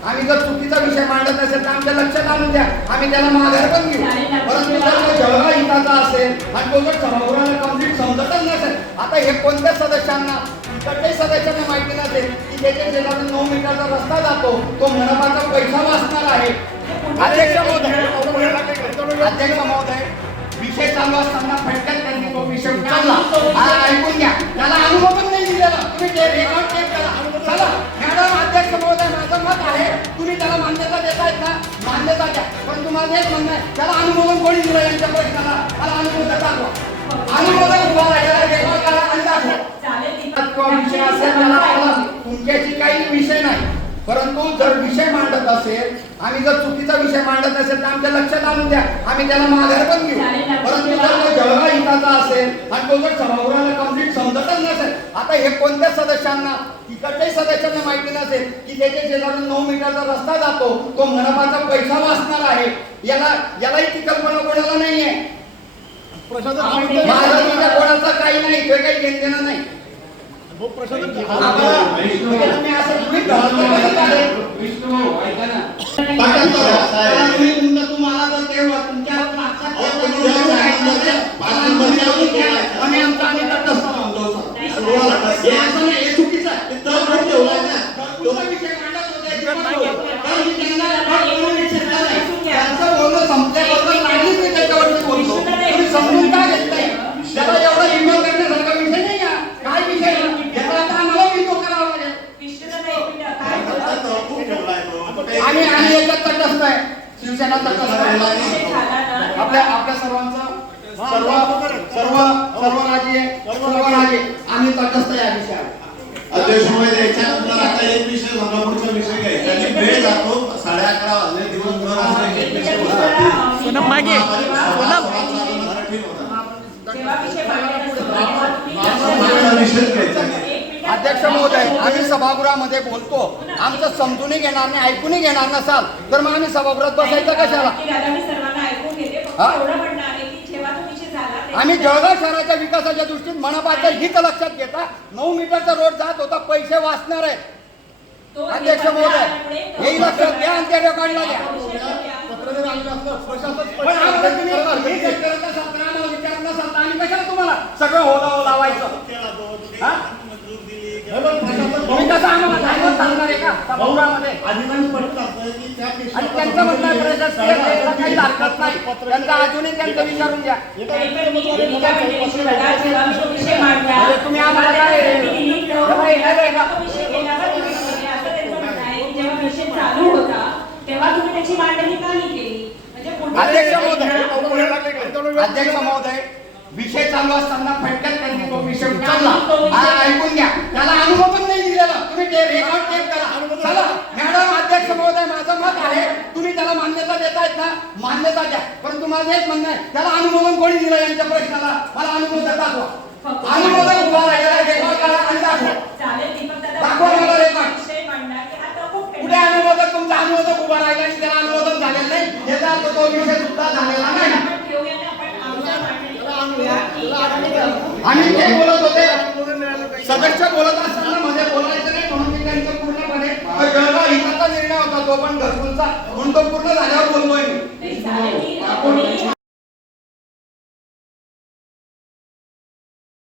आम्ही जर चुकीचा विषय मांडत असेल तर आमच्या लक्षात आणून द्या, आम्ही त्याला माघार पण घेऊ. परंतु जर तो जळगाव हिताचा असेल आणि तो जर सभागृहाला कंप्लीट समजतच नसेल, आता हे कोणत्या सदस्यांना इकडच्याही सदस्यांना माहिती नसेल की त्याच्या शेतातून 9 मीटरचा रस्ता जातो, तो मनपाचा पैसा वाचणार आहे. अध्यक्ष महोदय, विषय चालू असताना फटक्यात त्यांनी तो विषय उचलला. ऐकून घ्या, त्याला अनुभव पण नाही दिलेला. तुम्ही ते रेकॉर्ड चेक करा. चला मॅडम, अध्यक्ष महोदय, माझं मत आहे, तुम्ही त्याला मान्यता देतायत ना, मान्यता द्या. पण तुम्हाला एक म्हणणं आहे, त्याला अनुमोदन कोणी दिलं यांच्या प्रश्नाला? मला अनुमोदन दाखवा. अनुमोदन उभा राहिलेला रेकॉर्ड करा आणि दाखवा. विषय असेल त्याला तुमच्याशी काही विषय नाही, परंतु जर विषय मांडत असेल, आम्ही जर चुकीचा विषय मांडत असेल तर आमच्या लक्षात आणून द्या, आम्ही त्याला माघार पण घेऊ. परंतु जर तो जळगाव हिताचा असेल आणि तो जर सभागृहाला कंप्लीट समजतच नसेल, आता हे कोणत्या सदस्यांना इकडच्याही सदस्यांना माहिती नसेल की त्याच्या शेजारून 9 मीटरचा रस्ता जातो, तो मनपाचा पैसा वाचणार आहे, यालाही ती कल्पना कोणाला नाहीये. कोणाचा काही नाही, ते काही घेणं नाही. समजून काय घेत नाही, त्याला एवढा इग्नोर करण्यासारखा विषय नाही. काय विषय आम्ही एकच तटस्थ आहे, शिवसेना तटस्थ आहे. आपल्या सर्वांचं सर्व राजे आम्ही तटस्थ या विषयावर. अध्यक्ष महोदय, याच्यानंतर आता एक विषय सोलापूरचा विषय घ्यायचा आणि वेळ जातो. 11:30 वाजले, दिवसभर असं एक विषय होता. सोनम मागे अध्यक्ष महोदय, आम्ही सभागृहामध्ये बोलतो, आमचं समजूनही घेणार नाही, ऐकूनही घेणार नसाल तर मग आम्ही सभागृहात बसायचं कशाला? आम्ही जळगाव शहराच्या विकासाच्या दृष्टीने मनपाचं हित लक्षात घेता 9 मीटरचा रोड जात होता, पैसे वाचणार आहेत. अध्यक्ष महोदय, हेही लक्षात घ्या आणि त्या रेकॉर्डला घ्या. तुम्हाला सगळं हो लावायचं तुम्ही कसं आम्हाला सांगणार आहे का सभागृहामध्ये? आणि त्यांचं म्हणणं काही हरकत नाही, त्यांचा अजूनही त्यांचं विचारून घ्या. तुम्ही आम्हाला काय तेव्हा तुम्ही त्याची मांडणी का नाही केली? अध्यक्ष महोदय, विषय चालू असताना फटक्यात त्यांनी तो विषय उचलला. ऐकून घ्या, त्याला अनुभव पण नाही दिलेला. तुम्ही ते रेकॉर्ड चेक करा. चला मॅडम, अध्यक्ष महोदय, माझं मत आहे, तुम्ही त्याला मान्यता देतायत ना, मान्यता द्या. परंतु माझं एक म्हणणं आहे, त्याला अनुमोदन कोणी दिलं यांच्या प्रश्नाला? मला अनुमोदन दाखवा. अनुमोदन उभा राहिलेला रेकॉर्ड करा आणि दाखवा. दाखवा मला रेकॉर्ड. कुठे अनुमोदक? तुमचं अनुमोदक उभा राहिला आणि त्याला अनुमोदन झालेलं नाही, याचा अर्थ तो विषय सुद्धा झालेला नाही. आम्ही ते बोलत होते, सदस्य बोलत असताना मध्ये बोलायचं नाही म्हणून मी त्यांचं पूर्णपणे जळगाव हिताचा निर्णय होता, तो पण घरकुलचा, म्हणून तो पूर्ण झाल्यावर बोलतोय मी.